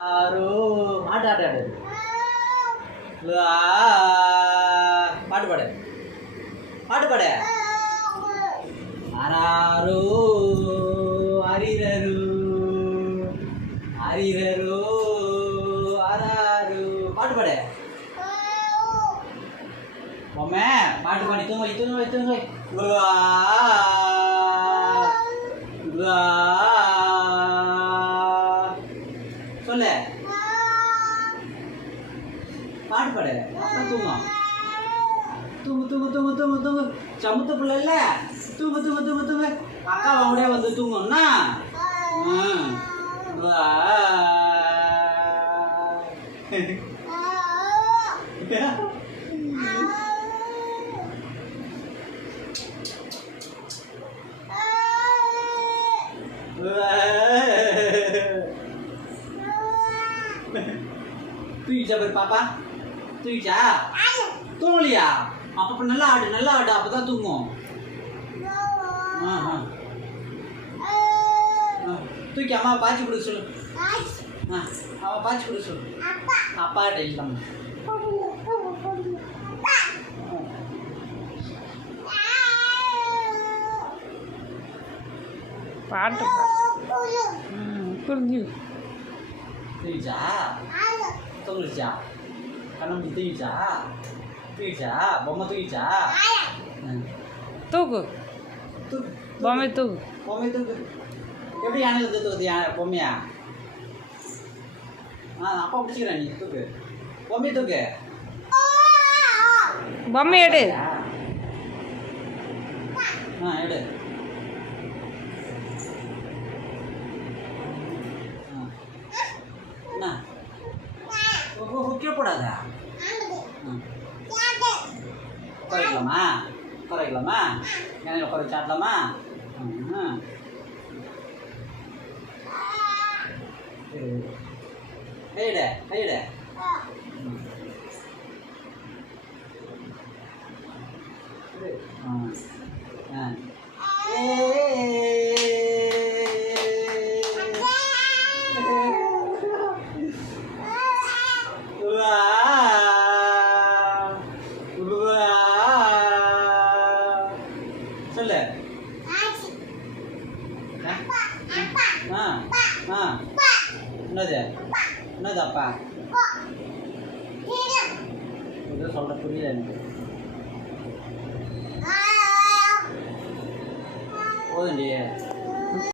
ஆரோ ஆடு ஆடு ஆடு பாட்டு பாடு பாட்டு பாடு ஆராரோ அரிரரு அரிரரு ஆராரு பாட்டு பாடு பொம்மை பாட்டு பாடி தூங்க தூங்க தூங்க சொல்லு பாட்டு பாடு அப்புறம் தூங்கும் தூங்கு தூங்கு தூங்கு தூங்கு தூங்கு சமுத்த பிள்ளை இல்ல தூங்கு தூங்கு தூங்கு தூங்கு அக்கா அவங்களே வந்து தூங்கும்னா தூக்கிச்சா பாரு பாப்பா தூக்கிச்சா தூங்கலையா அப்ப நல்லா ஆடு அப்பதான் தூங்கும் தூக்கி அம்மா பாய்ச்சி கொடுக்க சொல்லு அவன் பாய்ச்சி கொடுக்க சொல்லு அப்பா இல்லாம பாட்டு புரிஞ்சு தூக்கிச்சா தூங்கிச்சா கண்ணம்பி தூக்கிச்சா பொம்மை தூக்கிச்சா தூக்கு பொம்மை தூக்கு எப்படி யானையில் வந்து தூக்குது பொம்மையா அப்பா பிடிச்சிக்கிறேன் நீ தூக்கு பொம்மையை தூக்கு பொம்மை எடு எடு என்ன போடாதா உட்கார வைக்கலாமா யானையில் உட்கார வச்சாட்டலாமா கையிட சொல்லு என்னது அப்பா ஏதோ சொல்ற புரியல எனக்கு போதும்